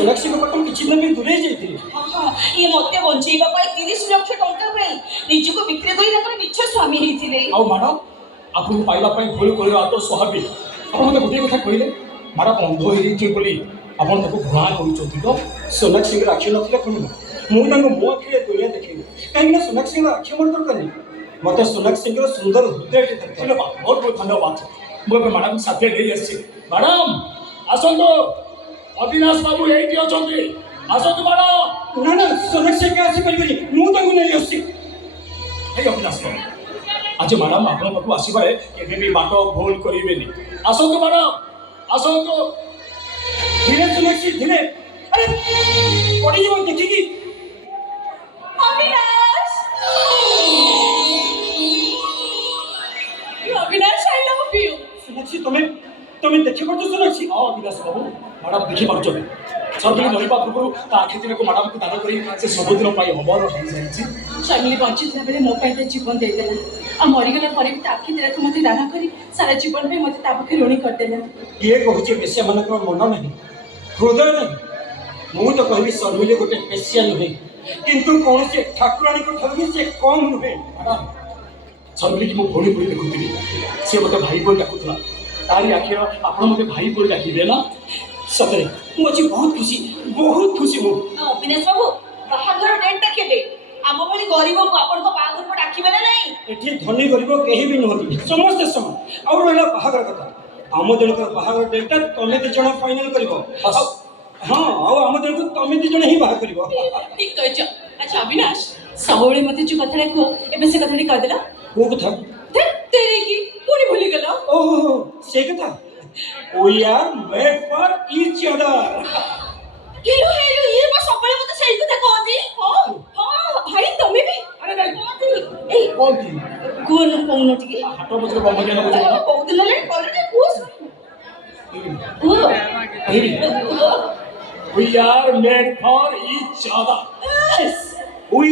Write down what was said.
सोनाक्षी पाखु किसी दिन भी दूरे जाइए हाँ ये मत बंचेबा 30 लाख टंका निजको बिक्री कर मिछ स्वामी होते आउ मैडम आपको पाइबा भूल करवा तो स्वाभाविक आप मतलब गोटे कथा कहले मैडम अंध हो बोली आपन ताको घृणा करूछथि तो सोनाक्षी आखि नथिला कोन मु मो आखिरे दुनिया देखिले कहीं सोनाक्षी आखि मोर दरकार नहीं मत सोनाक्षी सुंदर हृदय धन्यवाद बहुत बहुत धन्यवाद मुझे मैडम साथे ले आसी मैडम आसंतो अविनाश बाबू एठी अछंती आसंतो मैडम ना ना सोनाक्षी के आसी परिबनी मु ताको नै आसी हे अविनाश बाबू आज मैडम आपन पाखु आसीबारे केबे भी बाट भूल करिवेनी आसंतो मैडम आसंतो धीरे सोनाक्षी धीरे अरे पड़ी जो देखिकी Avinash Avinash I love you Sonakshi तुम्हें देखि पड़तो सोनाक्षी हां अविनाश बाबू मैडम देखि पड़छो सबदिन नहिबा पूर्व ता आखि दिन को मैडम को दान करी से सबदिन पाई हबर हो जाईची शर्मिली बंचित बेले मो पाई जीवन दे देला आ मरी गला पर भी आखि दिन को मते दान करी सारा जीवन पे मते ता पखे ऋणी कर देला ये कहूचे बेसिया मनकर मन नहीं हृदय नहीं मु तो कहबी शर्मिली गोटे बेसिया नहीं किंतु कौन से ठाकुरानी को ठगी से कम नुहे मैडम शर्मिली की मो भोनी भोनी देखुती से मते भाई बोल डाकुतला तारी आखिर आपण मते भाई बोल डाकिबे ना सतरे मुझे बहुत खुशी मु अविनाश बाबू बाहाघर डेट केबे आम भली गरीब को आपन को बाहाघर को डाकिबे ना नहीं एठी धनी गरीब केही भी नहती समस्त समान और रहला बाहाघर कथा आम जनकर बाहाघर डेटा तमे दि जण फाइनल करबो हां और आम जन को तमे दि जण ही बाहा करबो ठीक कहछ अच्छा अविनाश सबळे मते जो कथारे को एबे से कथारी कर देला वो कथा तेरे की कोनी भूली गेला ओहो से कथा we are made for each other hello ये बस सबळे मते सही कथा कहती हां हां भाई तमे भी अरे नहीं ए कौन थी कोन कोन टिकी हाटो बजरे बम बजे ना बहुत दिन ले ऑलरेडी पूछ We are made for each other. Yes. We